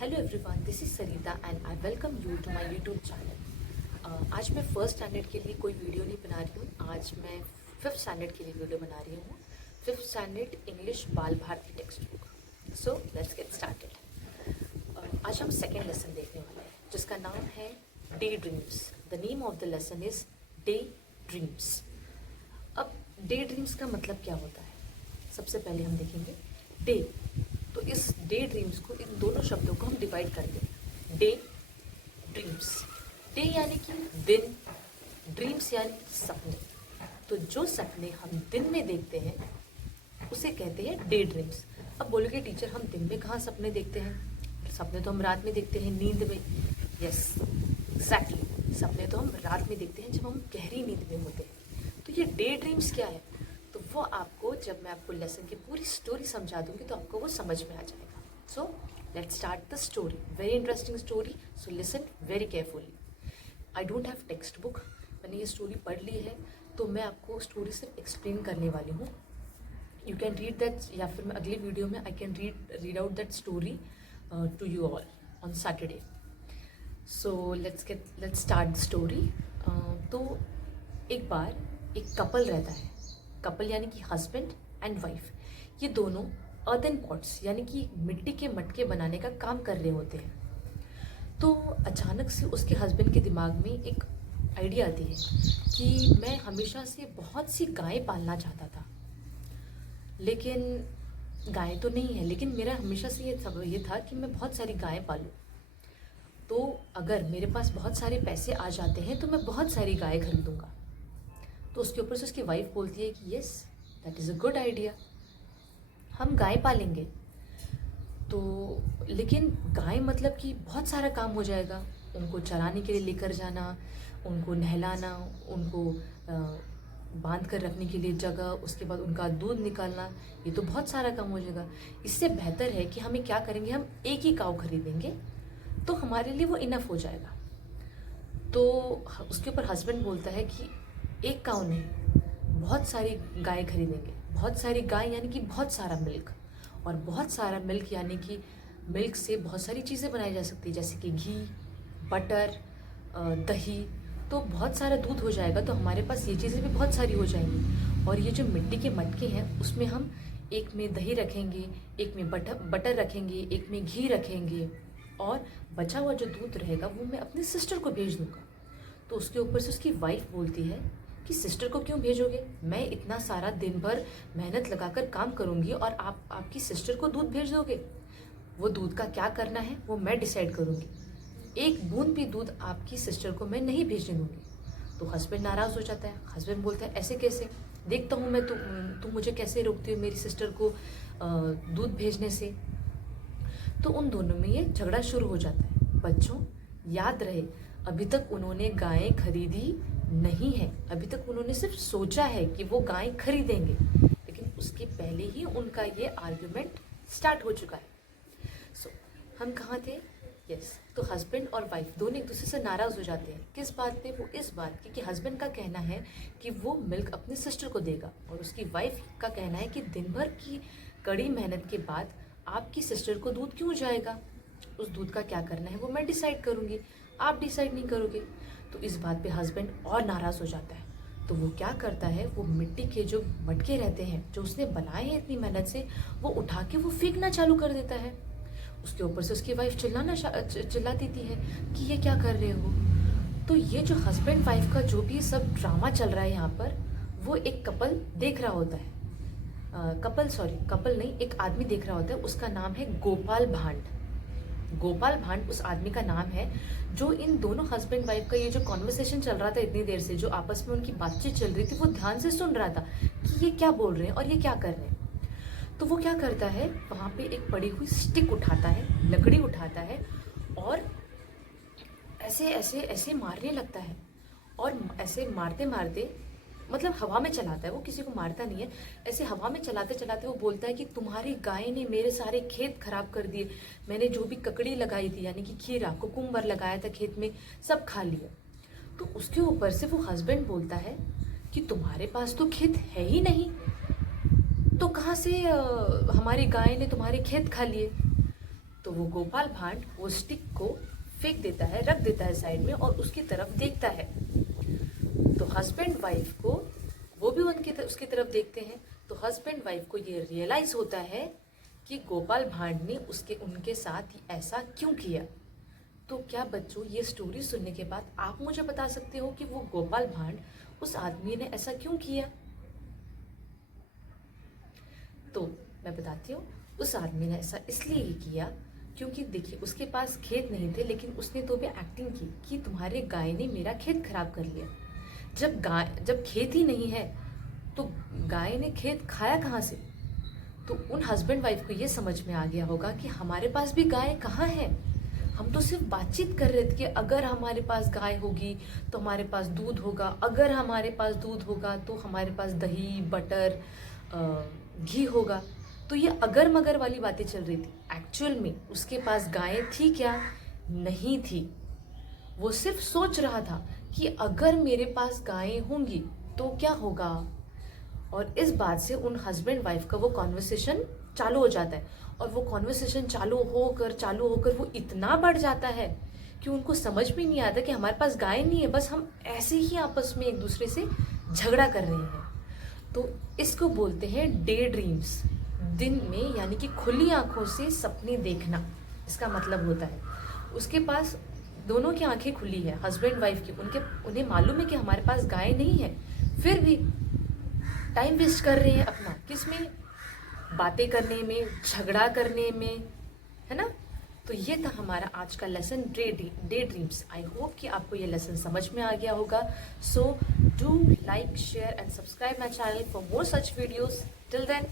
Hello everyone, this is Sarita and I welcome you to my YouTube channel. आज मैं first standard के लिए कोई वीडियो नहीं बना रही हूँ। आज मैं फिफ्थ स्टैंडर्ड के लिए वीडियो बना रही हूँ। Fifth standard English Bal Bharati textbook. So let's get started. आज हम सेकेंड लेसन देखने वाले हैं जिसका नाम है day dreams. The name of the lesson is day dreams. अब डे ड्रीम्स का मतलब क्या होता है, सबसे पहले हम देखेंगे डे। तो इस डे ड्रीम्स को, इन दोनों शब्दों को हम डिवाइड कर दें। डे ड्रीम्स, डे यानी कि दिन, ड्रीम्स यानी सपने। तो जो सपने हम दिन में देखते हैं उसे कहते हैं डे ड्रीम्स। अब बोलोगे टीचर हम दिन में कहाँ सपने देखते हैं, सपने तो हम रात में देखते हैं, नींद में। यस एग्जैक्टली, सपने तो हम रात में देखते हैं जब हम गहरी नींद में होते हैं। तो ये डे ड्रीम्स क्या है, तो वो आपको जब मैं आपको लेसन की पूरी स्टोरी समझा दूंगी तो आपको वो समझ में आ जाएगा। सो let's start the story. Very interesting story, so listen very carefully. I don't have text book, मैंने ये स्टोरी पढ़ ली है तो मैं आपको स्टोरी सिर्फ एक्सप्लेन करने वाली हूँ। यू कैन रीड दैट, या फिर मैं अगली वीडियो में I can read out that story to you all on Saturday. So let's start the story. तो एक बार एक कपल रहता है, कपल यानी कि हस्बैंड एंड वाइफ। ये दोनों अर्दन पॉट्स यानी कि मिट्टी के मटके बनाने का काम कर रहे होते हैं। तो अचानक से उसके हस्बैंड के दिमाग में एक आइडिया आती है कि मैं हमेशा से बहुत सी गायें पालना चाहता था, लेकिन गायें तो नहीं है, लेकिन मेरा हमेशा से ये था कि मैं बहुत सारी गायें पालूं। तो अगर मेरे पास बहुत सारे पैसे आ जाते हैं तो मैं बहुत सारी गायें खरीदूंगा। तो उसके ऊपर से उसकी वाइफ बोलती है कि yes that is a good idea, हम गाय पालेंगे। तो लेकिन गाय मतलब कि बहुत सारा काम हो जाएगा, उनको चराने के लिए लेकर जाना, उनको नहलाना, उनको बांध कर रखने के लिए जगह, उसके बाद उनका दूध निकालना, ये तो बहुत सारा काम हो जाएगा। इससे बेहतर है कि हमें क्या करेंगे, हम एक ही काऊ खरीदेंगे तो हमारे लिए वो इनफ हो जाएगा। तो उसके ऊपर हस्बैंड बोलता है कि एक काऊ नहीं, बहुत सारी गाय खरीदेंगे। बहुत सारी गाय यानी कि बहुत सारा मिल्क, और बहुत सारा मिल्क यानी कि मिल्क से बहुत सारी चीज़ें बनाई जा सकती है, जैसे कि घी, बटर, दही। तो बहुत सारा दूध हो जाएगा, तो हमारे पास ये चीज़ें भी बहुत सारी हो जाएंगी। और ये जो मिट्टी के मटके हैं उसमें हम एक में दही रखेंगे, एक में बटर रखेंगे, एक में घी रखेंगे, और बचा हुआ जो दूध रहेगा वो मैं अपनी सिस्टर को भेज दूँगा। तो उसके ऊपर से उसकी वाइफ बोलती है कि सिस्टर को क्यों भेजोगे, मैं इतना सारा दिन भर मेहनत लगाकर काम करूंगी और आप आपकी सिस्टर को दूध भेज दोगे। वो दूध का क्या करना है वो मैं डिसाइड करूंगी, एक बूंद भी दूध आपकी सिस्टर को मैं नहीं भेजने दूंगी। तो हस्बैंड नाराज़ हो जाता है। हस्बैंड बोलता है ऐसे कैसे, देखता हूँ मैं, तुम मुझे कैसे रोकती हो मेरी सिस्टर को दूध भेजने से। तो उन दोनों में ये झगड़ा शुरू हो जाता है। बच्चों याद रहे, अभी तक उन्होंने गायें खरीदी नहीं है, अभी तक उन्होंने सिर्फ सोचा है कि वो गाय खरीदेंगे, लेकिन उसके पहले ही उनका ये आर्ग्यूमेंट स्टार्ट हो चुका है। सो हम कहाँ थे, यस तो हस्बैंड और वाइफ दोनों एक दूसरे से नाराज़ हो जाते हैं। किस बात पे, वो इस बात की कि हस्बैंड का कहना है कि वो मिल्क अपनी सिस्टर को देगा, और उसकी वाइफ का कहना है कि दिन भर की कड़ी मेहनत के बाद आपकी सिस्टर को दूध क्यों जाएगा, उस दूध का क्या करना है वो मैं डिसाइड करूँगी, आप डिसाइड नहीं करोगे। तो इस बात पे हस्बैंड और नाराज़ हो जाता है। तो वो क्या करता है, वो मिट्टी के जो मटके रहते हैं जो उसने बनाए हैं इतनी मेहनत से, वो उठा के वो फेंकना चालू कर देता है। उसके ऊपर से उसकी वाइफ चिल्ला देती है कि ये क्या कर रहे हो। तो ये जो हस्बैंड वाइफ का जो भी सब ड्रामा चल रहा है यहाँ पर, वो एक कपल देख रहा होता है। कपल नहीं, एक आदमी देख रहा होता है, उसका नाम है गोपाल भांड। गोपाल भांड उस आदमी का नाम है जो इन दोनों हस्बैंड वाइफ का ये जो कॉन्वर्सेशन चल रहा था इतनी देर से, जो आपस में उनकी बातचीत चल रही थी, वो ध्यान से सुन रहा था कि ये क्या बोल रहे हैं और ये क्या कर रहे हैं। तो वो क्या करता है, वहाँ पे एक पड़ी हुई स्टिक उठाता है, लकड़ी उठाता है, और ऐसे ऐसे ऐसे मारने लगता है। और ऐसे मारते मारते, मतलब हवा में चलाता है, वो किसी को मारता नहीं है, ऐसे हवा में चलाते चलाते वो बोलता है कि तुम्हारी गाय ने मेरे सारे खेत खराब कर दिए, मैंने जो भी ककड़ी लगाई थी यानी कि खीरा कुकुम्बर लगाया था खेत में, सब खा लिया। तो उसके ऊपर से वो हस्बैंड बोलता है कि तुम्हारे पास तो खेत है ही नहीं, तो कहाँ से हमारी गाय ने तुम्हारे खेत खा लिए। तो तो वो गोपाल भांड वो स्टिक को फेंक देता है, रख देता है साइड में और उसकी तरफ देखता है। तो हस्बैंड वाइफ को, वो भी उसकी तरफ देखते हैं। तो हस्बैंड वाइफ को ये रियलाइज होता है कि गोपाल भांड ने उनके साथ ऐसा क्यों किया। तो क्या बच्चों, ये स्टोरी सुनने के बाद आप मुझे बता सकते हो कि वो गोपाल भांड, उस आदमी ने ऐसा क्यों किया? तो मैं बताती हूँ, उस आदमी ने ऐसा इसलिए ही किया क्योंकि देखिए, उसके पास खेत नहीं थे, लेकिन उसने तो भी एक्टिंग की कि तुम्हारे गाय ने मेरा खेत खराब कर लिया। जब खेत ही नहीं है तो गाय ने खेत खाया कहाँ से? तो उन हस्बैंड वाइफ को ये समझ में आ गया होगा कि हमारे पास भी गाय कहाँ है। हम तो सिर्फ बातचीत कर रहे थे कि अगर हमारे पास गाय होगी तो हमारे पास दूध होगा, अगर हमारे पास दूध होगा तो हमारे पास दही, बटर, घी होगा। तो ये अगर मगर वाली बातें चल रही थी। एक्चुअल में उसके पास गायें थी क्या? नहीं थी। वो सिर्फ सोच रहा था कि अगर मेरे पास गायें होंगी तो क्या होगा। और इस बात से उन हस्बैंड वाइफ का वो कॉन्वर्सेशन चालू हो जाता है। और वो कॉन्वर्सेशन चालू होकर वो इतना बढ़ जाता है कि उनको समझ में नहीं आता कि हमारे पास गाय नहीं है, बस हम ऐसे ही आपस में एक दूसरे से झगड़ा कर रहे हैं। तो इसको बोलते हैं डे ड्रीम्स। दिन में यानी कि खुली आंखों से सपने देखना, इसका मतलब होता है उसके पास दोनों की आंखें खुली है, हस्बैंड वाइफ की। उन्हें मालूम है कि हमारे पास गाय नहीं है, फिर भी टाइम वेस्ट कर रहे हैं अपना, किसमें? बातें करने में, झगड़ा करने में, है ना। तो ये था हमारा आज का lesson, daydreams. I hope कि आपको ये लेसन समझ में आ गया होगा। So do like, share and subscribe my channel for more such videos. Till then,